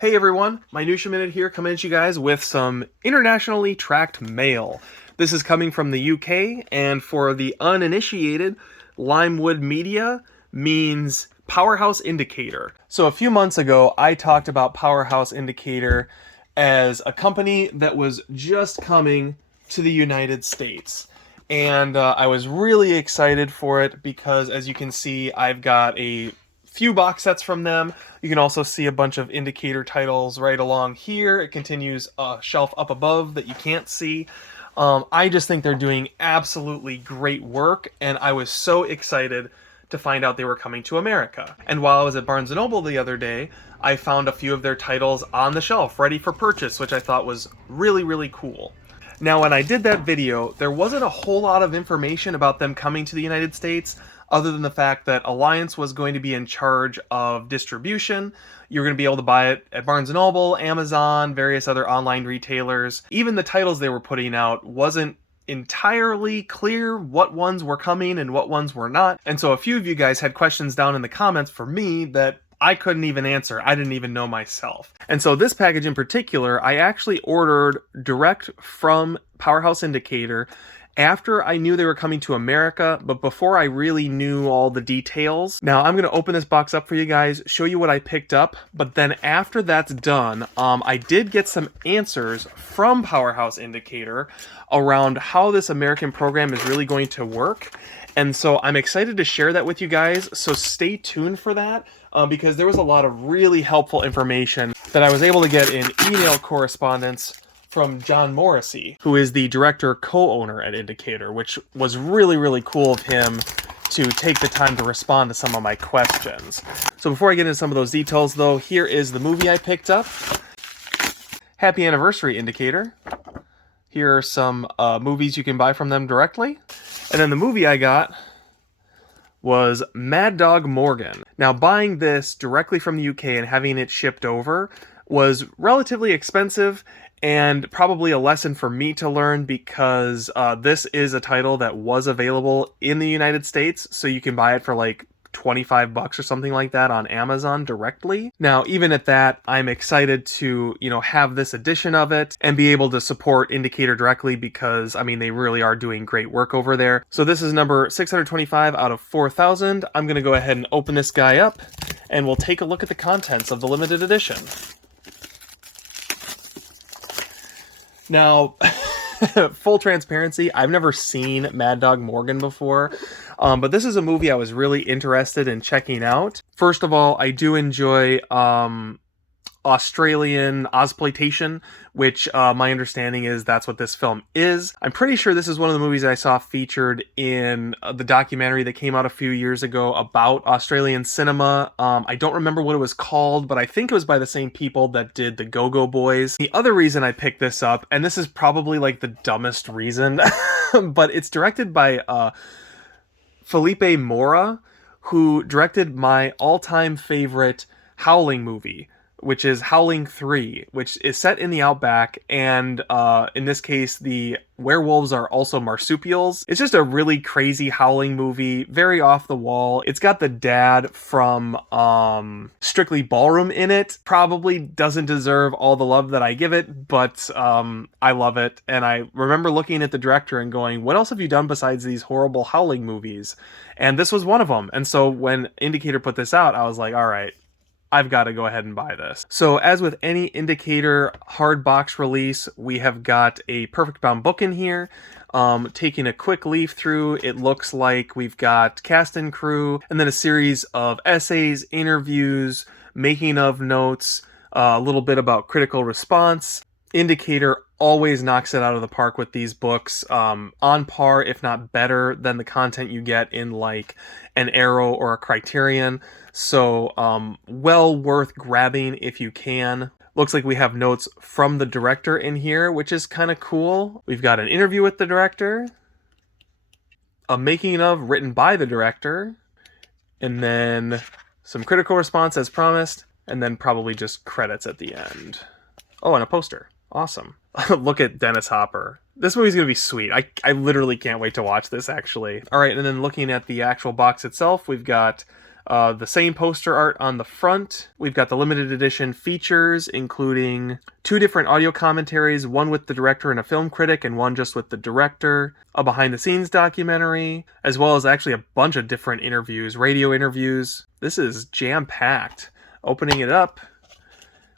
Hey everyone, Minutia Minute here, coming at you guys with some internationally tracked mail. This is coming from the UK, and for the uninitiated, Limewood Media means Powerhouse Indicator. So a few months ago, I talked about Powerhouse Indicator as a company that was just coming to the United States. And I was really excited for it because, as you can see, I've got a few box sets from them. You can also see a bunch of indicator titles right along here. It continues a shelf up above that you can't see. I just think they're doing absolutely great work, and I was so excited to find out they were coming to America. And while I was at Barnes & Noble the other day, I found a few of their titles on the shelf ready for purchase, which I thought was really, really cool. Now, when I did that video, there wasn't a whole lot of information about them coming to the United States, other than the fact that Alliance was going to be in charge of distribution. You were going to be able to buy it at Barnes & Noble, Amazon, various other online retailers. Even the titles they were putting out wasn't entirely clear what ones were coming and what ones were not. And so a few of you guys had questions down in the comments for me that I couldn't even answer. I didn't even know myself. And so this package in particular, I actually ordered direct from Powerhouse Indicator after I knew they were coming to America, but before I really knew all the details. Now, I'm going to open this box up for you guys, show you what I picked up, but then after that's done, I did get some answers from Powerhouse Indicator around how this American program is really going to work. And so I'm excited to share that with you guys, so stay tuned for that, because there was a lot of really helpful information that I was able to get in email correspondence from John Morrissey, who is the director co-owner at Indicator, which was really, really cool of him to take the time to respond to some of my questions. So before I get into some of those details, though, here is the movie I picked up. Happy anniversary, Indicator. Here are some movies you can buy from them directly. And then the movie I got was Mad Dog Morgan. Now, buying this directly from the UK and having it shipped over was relatively expensive, and probably a lesson for me to learn, because this is a title that was available in the United States, so you can buy it for like $25 or something like that on Amazon directly. Now, even at that, I'm excited to, have this edition of it and be able to support Indicator directly, because, I mean, they really are doing great work over there. So this is number 625 out of 4,000. I'm going to go ahead and open this guy up, and we'll take a look at the contents of the limited edition. Now, full transparency, I've never seen Mad Dog Morgan before, but this is a movie I was really interested in checking out. First of all, I do enjoy Australian Ozploitation, which my understanding is that's what this film is. I'm pretty sure this is one of the movies I saw featured in the documentary that came out a few years ago about Australian cinema. I don't remember what it was called, but I think it was by the same people that did the Go-Go Boys. The other reason I picked this up, and this is probably like the dumbest reason, but it's directed by Felipe Mora, who directed my all-time favorite Howling movie, which is Howling 3, which is set in the outback, and in this case, the werewolves are also marsupials. It's just a really crazy Howling movie, very off the wall. It's got the dad from Strictly Ballroom in it. Probably doesn't deserve all the love that I give it, but I love it. And I remember looking at the director and going, what else have you done besides these horrible Howling movies? And this was one of them. And so when Indicator put this out, I was like, all right, I've got to go ahead and buy this. So as with any Indicator hard box release, we have got a perfect bound book in here. Taking a quick leaf through, it looks like we've got cast and crew, and then a series of essays, interviews, making of notes, a little bit about critical response. Indicator always knocks it out of the park with these books, on par, if not better, than the content you get in like an Arrow or a Criterion. So well worth grabbing if you can. Looks like we have notes from the director in here, which is kind of cool. We've got an interview with the director, a making of written by the director, and then some critical response as promised, and then probably just credits at the end. Oh, and a poster. Awesome. Look at Dennis Hopper. This movie's going to be sweet. I literally can't wait to watch this, actually. All right, and then looking at the actual box itself, we've got The same poster art on the front. We've got the limited edition features, including 2 different audio commentaries, one with the director and a film critic, and one just with the director, a behind-the-scenes documentary, as well as actually a bunch of different interviews, radio interviews. This is jam-packed. Opening it up,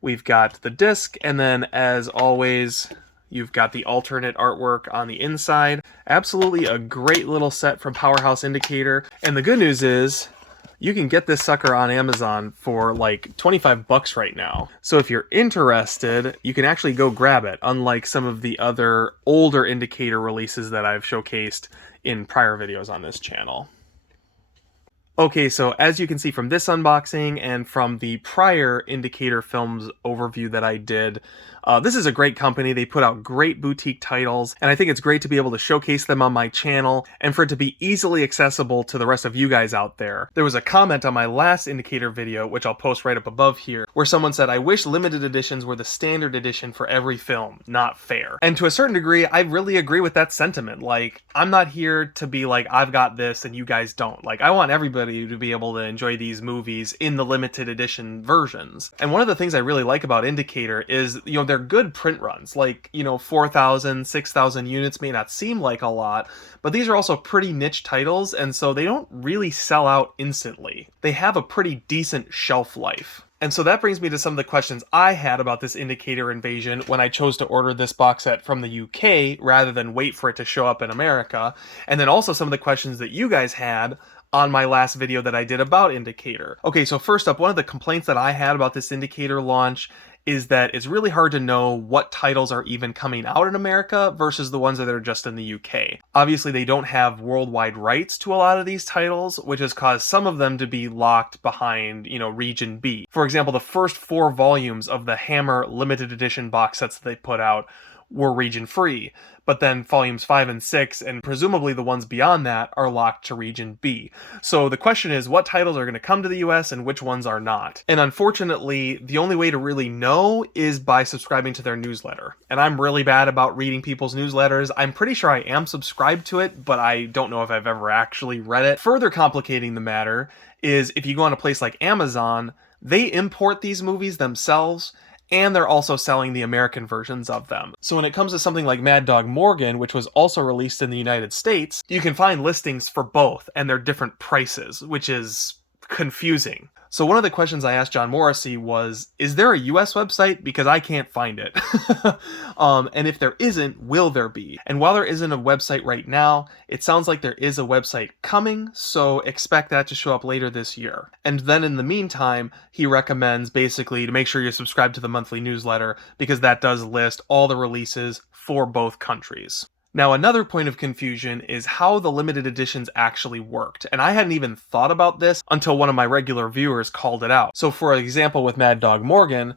we've got the disc, and then, as always, you've got the alternate artwork on the inside. Absolutely a great little set from Powerhouse Indicator. And the good news is, you can get this sucker on Amazon for like 25 bucks right now. So if you're interested, you can actually go grab it, unlike some of the other older Indicator releases that I've showcased in prior videos on this channel. Okay, so as you can see from this unboxing and from the prior Indicator Films overview that I did, this is a great company. They put out great boutique titles, and I think it's great to be able to showcase them on my channel and for it to be easily accessible to the rest of you guys out there. There was a comment on my last Indicator video, which I'll post right up above here, where someone said, "I wish limited editions were the standard edition for every film. Not fair." And to a certain degree, I really agree with that sentiment. Like, I'm not here to be like, I've got this and you guys don't. Like, I want everybody to be able to enjoy these movies in the limited edition versions. And one of the things I really like about Indicator is, you know, they're good print runs. Like, you know, 4,000, 6,000 units may not seem like a lot, but these are also pretty niche titles, and so they don't really sell out instantly. They have a pretty decent shelf life. And so that brings me to some of the questions I had about this Indicator invasion when I chose to order this box set from the UK rather than wait for it to show up in America, and then also some of the questions that you guys had on my last video that I did about Indicator. Okay, so first up, one of the complaints that I had about this Indicator launch is that it's really hard to know what titles are even coming out in America versus the ones that are just in the UK. Obviously, they don't have worldwide rights to a lot of these titles, which has caused some of them to be locked behind, you know, Region B. For example, the first 4 volumes of the Hammer limited edition box sets that they put out were region free, but then volumes 5 and 6, and presumably the ones beyond that, are locked to region B. So the question is, what titles are going to come to the US and which ones are not? And unfortunately, the only way to really know is by subscribing to their newsletter. And I'm really bad about reading people's newsletters. I'm pretty sure I am subscribed to it, but I don't know if I've ever actually read it. Further complicating the matter is if you go on a place like Amazon, they import these movies themselves, and they're also selling the American versions of them. So when it comes to something like Mad Dog Morgan, which was also released in the United States, you can find listings for both, and they're different prices, which is confusing. So one of the questions I asked John Morrissey was, is there a US website? Because I can't find it. And if there isn't, will there be? And while there isn't a website right now, it sounds like there is a website coming, so expect that to show up later this year. And then in the meantime, he recommends basically to make sure you're subscribed to the monthly newsletter, because that does list all the releases for both countries. Now, another point of confusion is how the limited editions actually worked, and I hadn't even thought about this until one of my regular viewers called it out. So for example, with Mad Dog Morgan,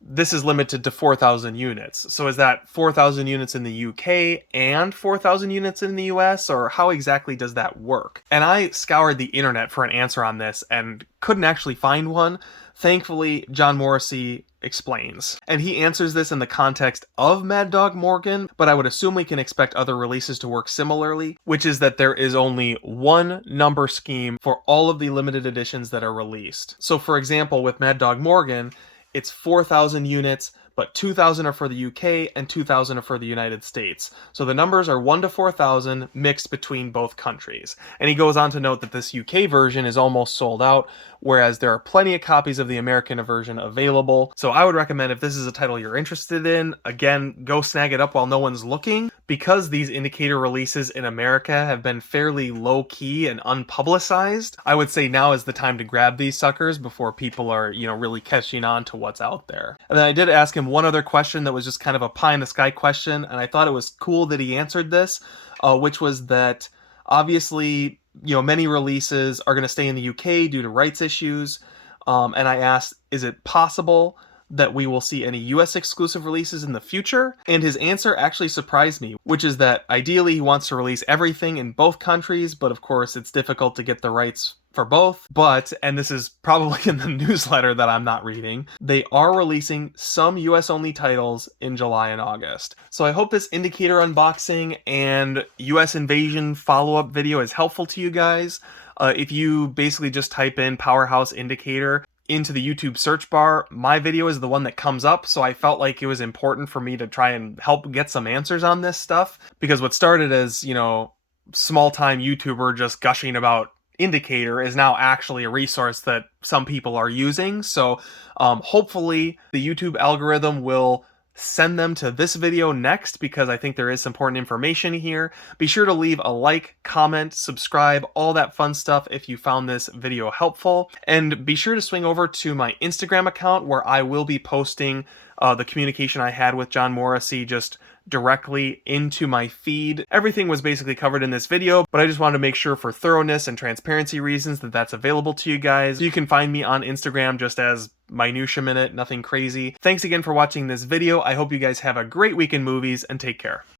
this is limited to 4,000 units. So is that 4,000 units in the UK and 4,000 units in the US, or how exactly does that work? And I scoured the internet for an answer on this and couldn't actually find one. Thankfully, John Morrissey explains. And he answers this in the context of Mad Dog Morgan, but I would assume we can expect other releases to work similarly, which is that there is only one number scheme for all of the limited editions that are released. So for example, with Mad Dog Morgan, it's 4,000 units, but 2,000 are for the UK and 2,000 are for the United States. So the numbers are 1 to 4,000 mixed between both countries. And he goes on to note that this UK version is almost sold out, whereas there are plenty of copies of the American version available. So I would recommend, if this is a title you're interested in, again, go snag it up while no one's looking. Because these Indicator releases in America have been fairly low-key and unpublicized, I would say now is the time to grab these suckers before people are, you know, really catching on to what's out there. And then I did ask him one other question that was just kind of a pie-in-the-sky question, and I thought it was cool that he answered this, which was that obviously, you know, many releases are going to stay in the UK due to rights issues, and I asked, is it possible that we will see any US exclusive releases in the future? And his answer actually surprised me, which is that ideally he wants to release everything in both countries, but of course it's difficult to get the rights for both. But, and this is probably in the newsletter that I'm not reading, they are releasing some US only titles in July and August. So I hope this Indicator unboxing and US invasion follow-up video is helpful to you guys. If you basically just type in powerhouse indicator into the YouTube search bar, my video is the one that comes up, so I felt like it was important for me to try and help get some answers on this stuff, because what started as, small-time YouTuber just gushing about indicator is now actually a resource that some people are using. So hopefully the YouTube algorithm will send them to this video next, because I think there is some important information here. Be sure to leave a like, comment, subscribe, all that fun stuff if you found this video helpful. And be sure to swing over to my Instagram account, where I will be posting the communication I had with John Morrissey just directly into my feed. Everything was basically covered in this video, but I just wanted to make sure for thoroughness and transparency reasons that that's available to you guys. You can find me on Instagram just as Minutia Minute, nothing crazy. Thanks again for watching this video. I hope you guys have a great week in movies, and take care.